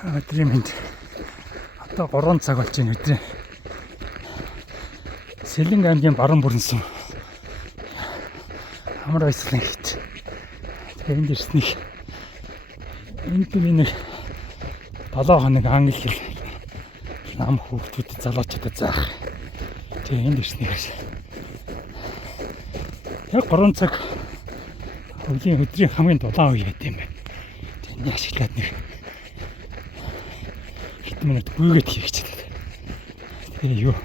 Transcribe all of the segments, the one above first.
Өдрийн мэнд одоо 3 цаг болж байна өдрийн. Сэлэнг аймгийн баруун бүрэн амар байслан хит. Тэгээд энд ирснийг энд би нэг 7 хоног англи хэл нам хүүхдүүд залуучуудад заах. Тэгээд энд ирснээр яг 3 цаг өдрийн хамгийн дулаан үе гэдэг юм байна. Тэгээд ашиглаад нэг минут гүйгээд хийчихлээ. Тэгээ юу?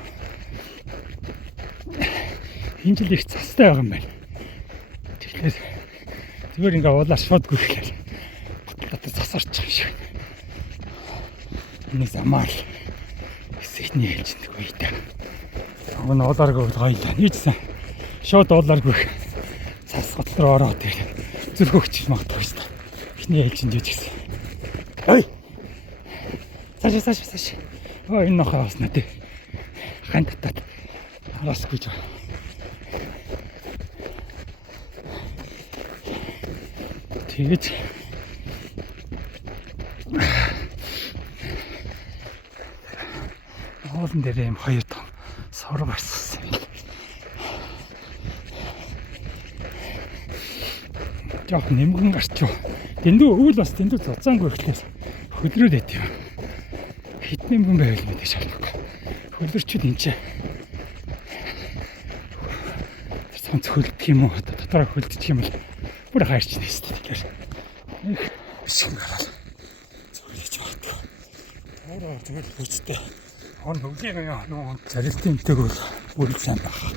Энэ жил их цастай байгаа юм байна. Тэгэхээр зүгээр ингээ уулаа шууд гүйхлээ. Одоо цас орчих юм шиг. Энэ замаар хэсэгний хэлжинд гүйдэ. Огн уулааргүй гоёлаа. Нийцсэн. Шууд уулаар гүйх. Цас гот руу ороод ирээ. Зүрх өгч магадгүй шүү дээ. Эхний хэлжинд юу ч гэсэн. Ой. Саш. Ой, энэ нохоо авснаа тий. Хань татаад араасгүй жаа. Тэгэж хоолн дээр юм хоёр том сор барьсан юм. Жоо нэмгэн гарч юу. Дэндүү өвөл бас дэндүү цуцаангүй ихлээр хөдрөөд байт юм. Хитний хүн байвал мэдээж шалахгүй. Хөлөрчүүд энэ ч сонц хөлдөх юм уу? Дотороо хөлдчих юм бол бүр хайрч нэстэ. Тэгэхээр их бишгэн гараад зөвлөж багтгаа. Ороо зөвл хүчтэй. Он хөвлийн нөө зарилтын өмтэйг бол бүр сайн байна.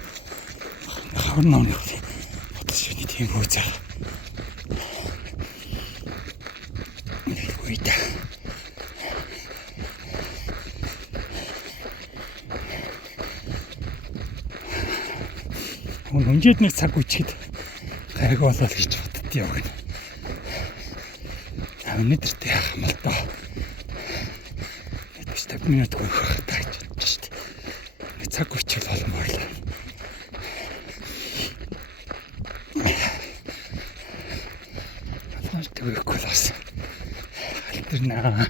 Хавар номны бодшины тийм хөөцөө. Үйдэ. Өнжид нэг цаг үчихэд гайг болол гэж боддtii яг нь. Өнөөдөртэй яах юм бол тоо. 50 минут гүйх тааж шүү дээ. Нэг цаг үчил болмоор л. Алхаж төгөхгүй л бас. Альтернаа.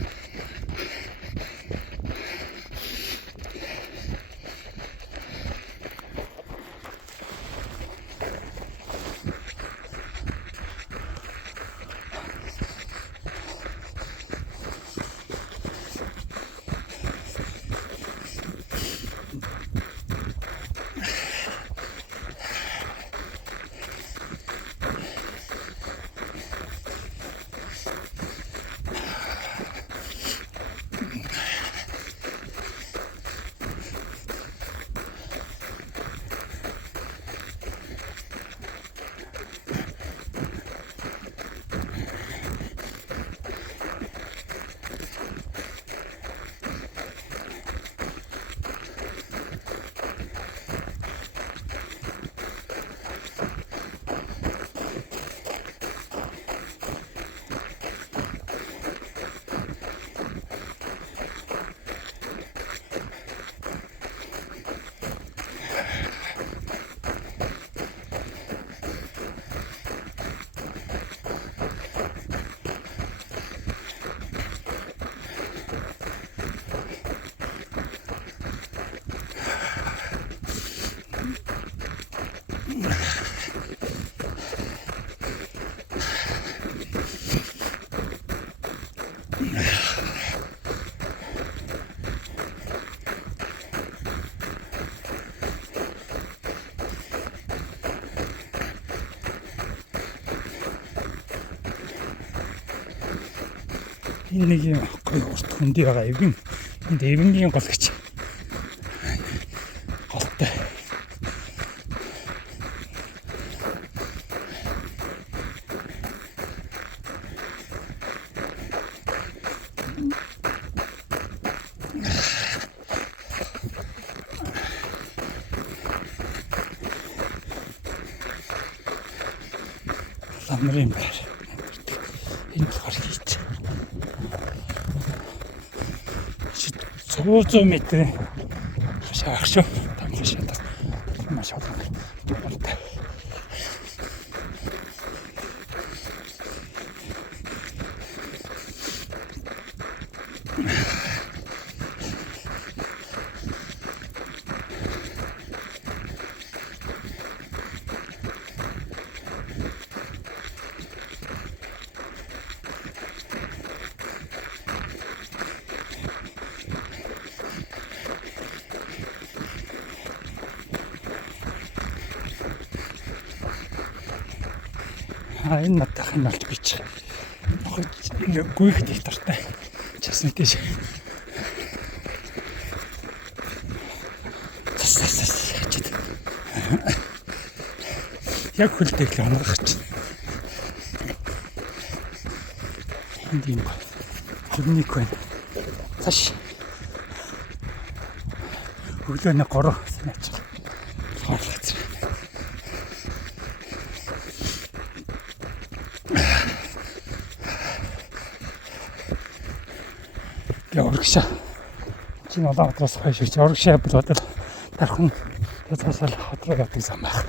Энэ нэг юм гоё урт хөндөй байгаа эвгэн. Энд эвгэнгийн гол гэж. Голтой. Ламрын байр. Энэ болохоор хийч. 100 метр хашаах шүү. Тамлын шатас. Маш олон. Энэ надад хэн болж бич. Гүйх их тартай. Часны тийш. Яг хөлтэйг л онгогч. Энд юм байна. Хөрник байна. Цаш. Өглөөний 3 санаач. Хорлогц. Оргшаа. Чин Улаанбаатараас хойш оргшаа болоод дархан цаасаал хотроо явдаг зам байна.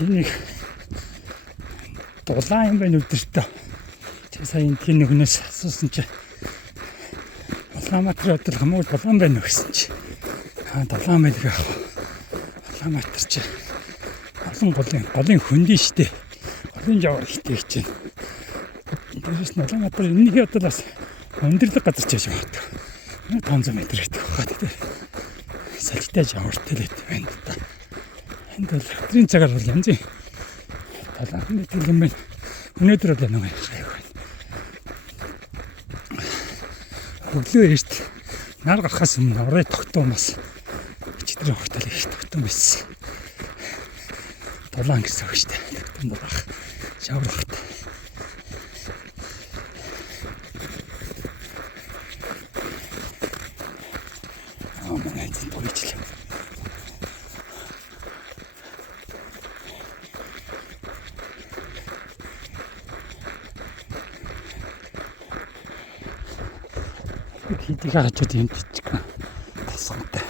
Энийг дулаан юм байна өдөртөө. Чи сая энэ хүнээс асуусан чи Улаанбаатар өдөр хамаагүй дулаан байна гэсэн чи. Дулаан байдаг яах вэ? Улаанбаатар чи олон голын хөндөй штэ. Олон жавар ихтэй гэж байна. Тэрээс нь Улаанбаатар энэний одоо бас өндөрлөг газар ч яж магадгүй. 500 м гэдэг хаад дээр. Салхитай жавартай л байна да. Энд бол өдрийн цагаар бол янзын талаахан мэтгэл юм байна. Өнөөдөр бол нэг хайх байна. Өглөө эрт нар гарахаас өмнө орой тогтоомоос читрийн хогтол их тогтоом байсан. Дулаан гэсэн үг шүү дээ. Тогтоом дулаах. Жаврахт. Манай эцэг туйчлаа. Хидийг хажууд юм жижиг тасгантай.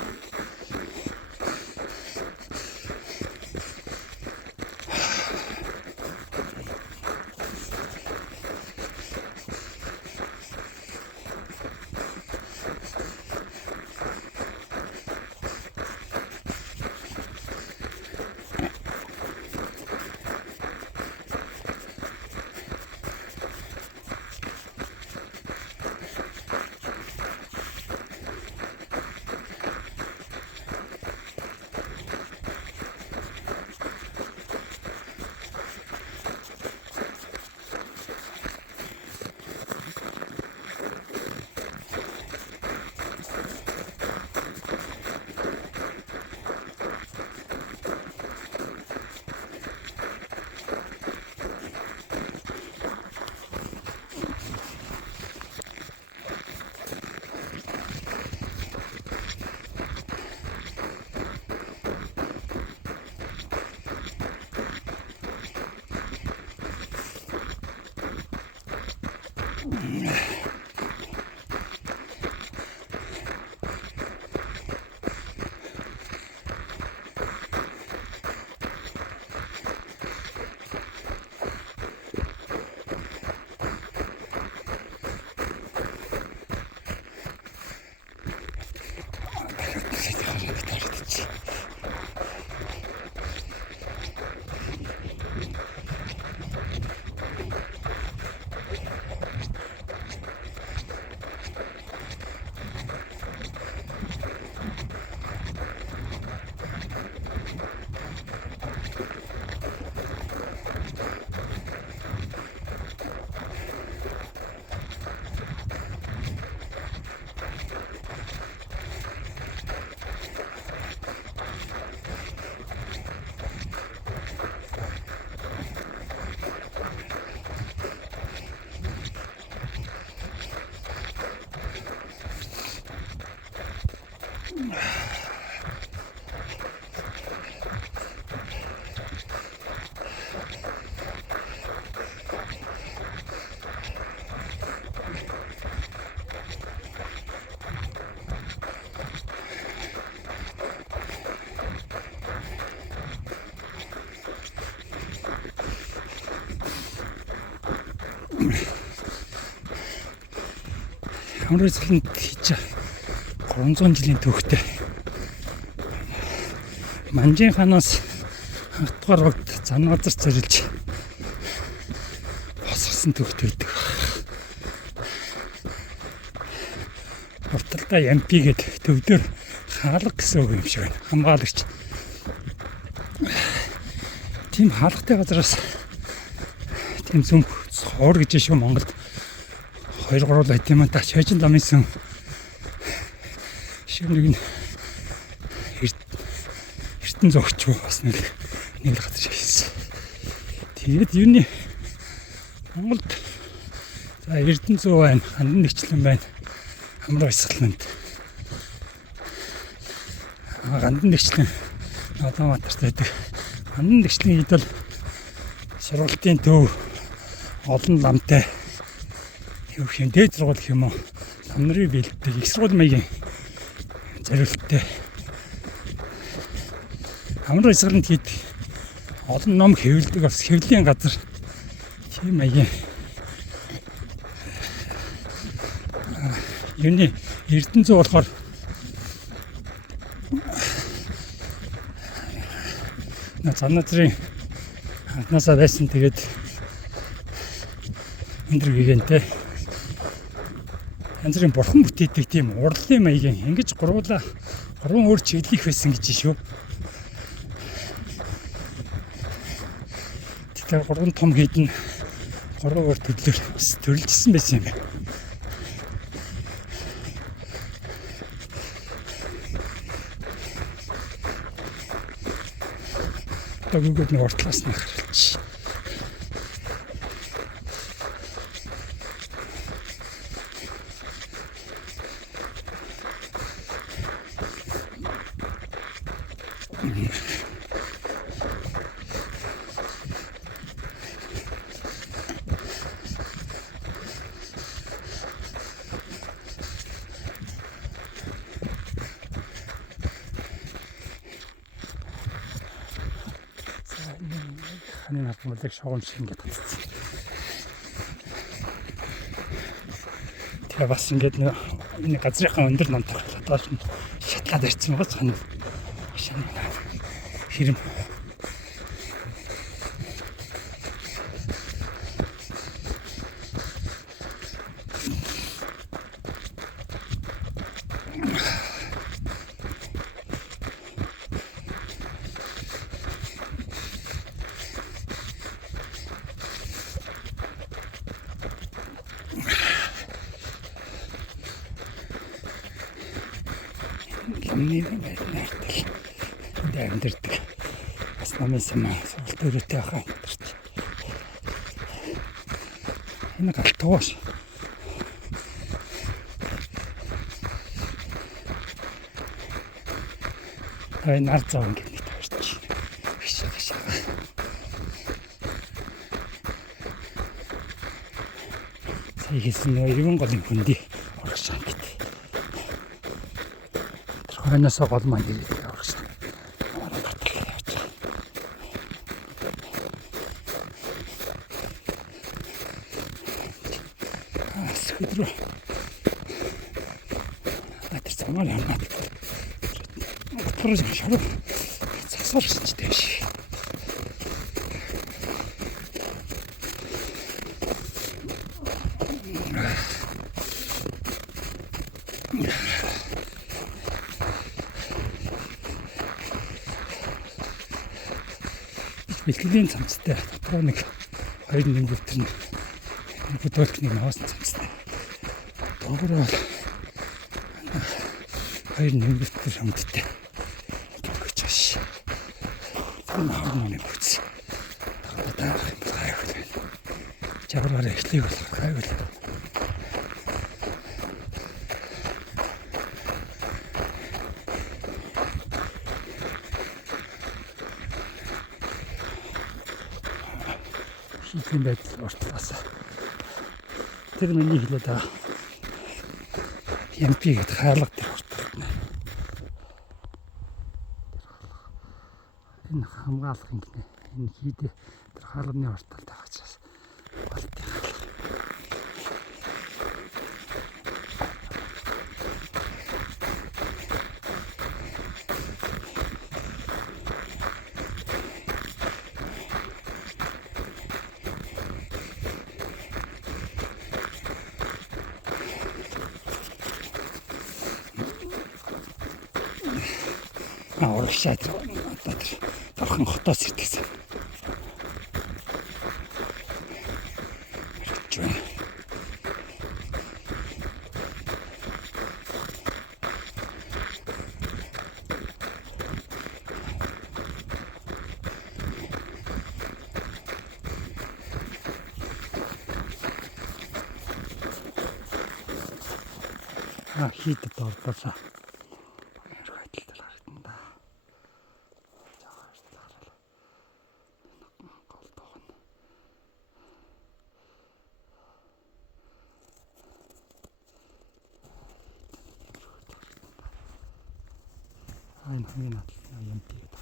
Хамрын цалинд хийж 300 жилийн түүхтэй Манжин ханаас хатгаар огт зан газар зорилж босгосон түүхтэй байдаг. Урталдаа ямпи гэдэг төвдөр хаалга гэсэн үг юм шиг байна. Хамгаалагч. Тийм хаалгатай газараас тийм сүм хоор гэж шүү Монголд 2-3 байт юм та шажин ламын сүм шиг нэг эрдэн зогч бас нэг газар хийсэн. Тэгээд юу нэ Монголд за эрдэн зөө байна, хандан нэгчлэн байна. Хамрын баясгаланд. Хандан нэгчлэн Улаанбаатарт байдаг. Хандан нэгчлэн хэд бол сургалтын төв олон ламтай юу юм дээд сургууль гэх юм уу нам нарын бэлддэг их сургууль маягийн зориулттай Хамрын баясгаланд хэд олон ном хэвлэдэг бас хэвлэлийн газар тийм маягийн юуны эрдэн зүй болохоор зан назрын анхнаасаа байсан тэгээд өндөр гигэнтэй янз бүрийн бурхан бүтээдэг тийм урлалын маягийн ингэж 3 өөр чиглэл байсан гэж шүү. Тэгэхээр 3 том хийдэн 3 өөр төрлөөр төрөлжсөн байсан юм байна. Төгөөд нэг уртлаас нь гарч. Ханы надмалыг шогон шиг ингээд татсан. Тэгээ бас ингээд нэг газрынхаа өндөр намтар хатгаач нь шатлаад ирсэн байгаа цаана. Шин хэрэм. Ламны байртай амьдэрдэг. Бас намын сумаа сургалт өрөөтэй хаа амьдэрч. Энэ галтууш. Ай нар зав ингэ нэг тавьчих. Биш. Хийсэн нэг 90 голын хүндий оргошаа гэдэг. Ханасаа гол маань гэдэг оргошаа. Орон батал явж байгаа. Скүдрөө. Атар цамаар явна. Отроос шаруу. Засаар ч дэвш. Бэлтгэлийн цамцтай дотроо нэг 2 нингүүтэр нь бүдүүлтний ноосон цамцтай. Доогороо 2 нингүүтэр хамттай. Тэгэж шээ. Нааmaan бүц. Одоо гайвал. Жавраар эхлэх болох гайвал. тийм байдал ортлоос. Тэр миний хэлээд байгаа. Ямпи гэдэг хаалга тэр ортлоо. Энэ хамгаалах юм гинэ. Энэ хийдэ тэр хаалганы ортлол тавьчихсан. Болтой. Урагшаад одоо тэр Торхон хотоос ирдэгсэн. Хийдэд орлоо. Энэ хамгийн надлын юм тэгээд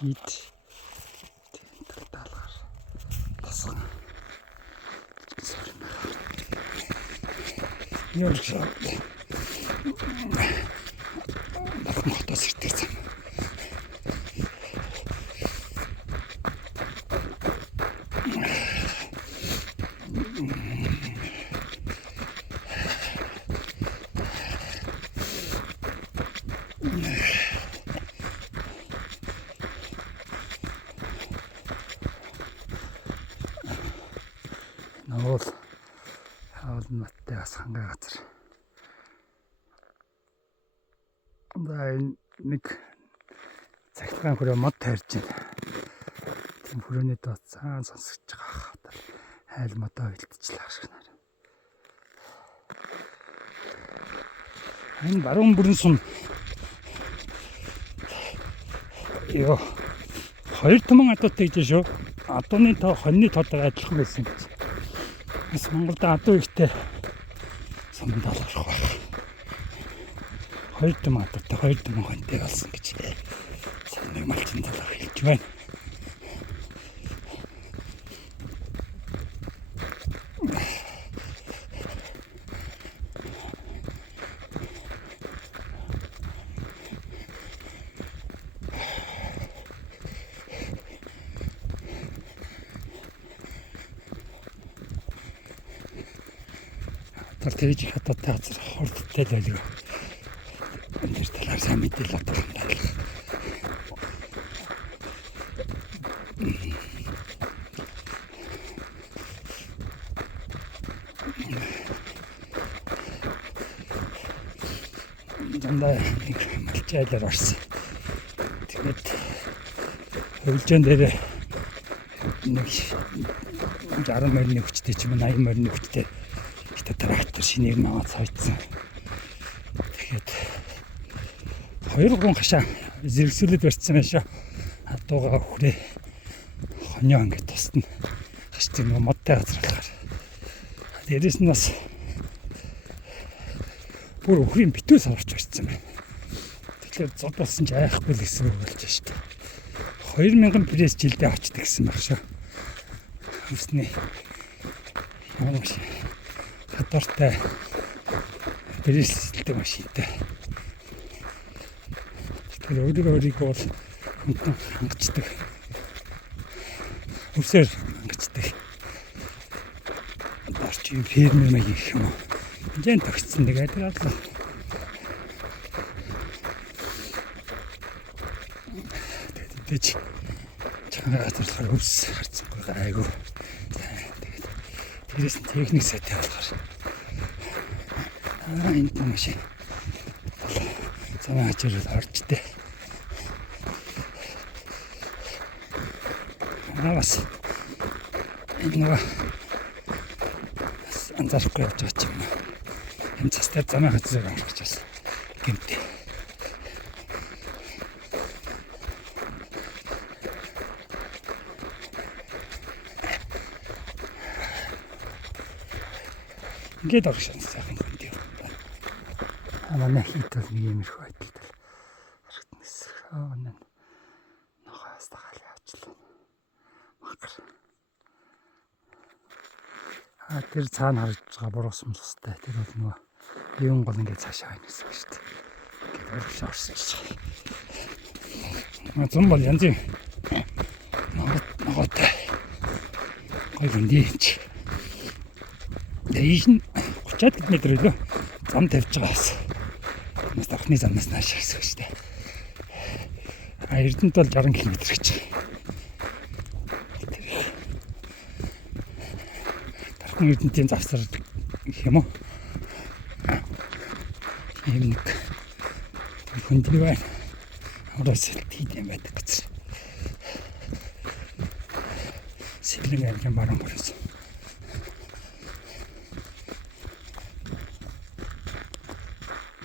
хийд тэр даалгаар тасган Yorkshire Торхон хотоос ирдэгсэн. Нуул хаалн маттай бас хангай газар. Нэг цагтгаан хүрээ мод тайрж байна. Тийм хүрээний доод цаан сонсогч байгаа. Хайл модоо хилтчлээ ашигнаар. Энэ баруун бүрэн сум. Йоо. Хоёр томон адуутай гэж шүү. Адууны тоо хоньны тоотойгоо адилхан байсан гэж. Бас Монголд адуу ихтэй сумд олох байх. Хоёр томон адуутай, хоёр томон хоньтой болсон гэж. Нэг малчин талаар хэлж байна. Тэгж хатаатай газар хурдтай л байлгүй. Энэ талаар сайн мэдээлэл авах юм байна. Дандаа малчайлаар орсон. Тэгээд хөвлжэн дээр нэг 60 морины хүчтэй ч юм 80 морины хүчтэй трактор шинээр наваад сойдсан. Тэгээд 2-3 хашаа зэрэгсүүлээд барьсан байшаа. Адуугаа хүрээ хоньоо ингээд тусна. Хаштай нэг модтай газар болохоор. Дээрээс нь бас бүр өхрийн битүүс аварч барьсан байна. Тэгэхээр зод болсон ч айхгүй л гэсэн үг болж штэ. 2000 пресс жилдээ очдөг гэсэн баг шүү. Хүснээ. Ямар шиг хатартай пресслдэг машинтай. Тэр өөрийгөө бол хангацдаг. Өсөр хангацдаг. Орчин фермер маяг их юм. Энд тогтсон тэгээд бодлоо. Тэгээд мэдээж чанга газарлахаар хөрс харцсангүй айгу. Тэгээд тэрээс нь техник сайтай болохоор энд машин замаа хажуурал орчтой. Бас энэ нөгөө анзаарахгүй явж байгаа юм. Энэ цастай замаа хажуурал орох гэж бас гэмтэй. Ингээд орох шанс сайхан гэнтэй. Манай хийтэл нэг юм их байдалтай харагдана гэсэн. Өнөө нохоос тагаал явчлаа. Махар. Тэр цаана харж байгаа буруусам цустай. Тэр бол нөгөө юун гол ингээд цаашаа байна гэсэн шүү дээ. Ингээд орох орсон гэж байна. Зам бол янз юм. Ногоотой. Гой гүндийч. Дэйн 30 км лөө зам тавьж байгаа бас. Нас тархны замнаас нааш гэсэн шүү дээ. Эрдэнэт бол 60 км гэж. Тархны эрдэнэтийн завсар гэх юм уу? Ийм нэг хүндий байна. Аврас хийдэм байдаг гэж. Сэлэн аймгийн баруун бүрээс.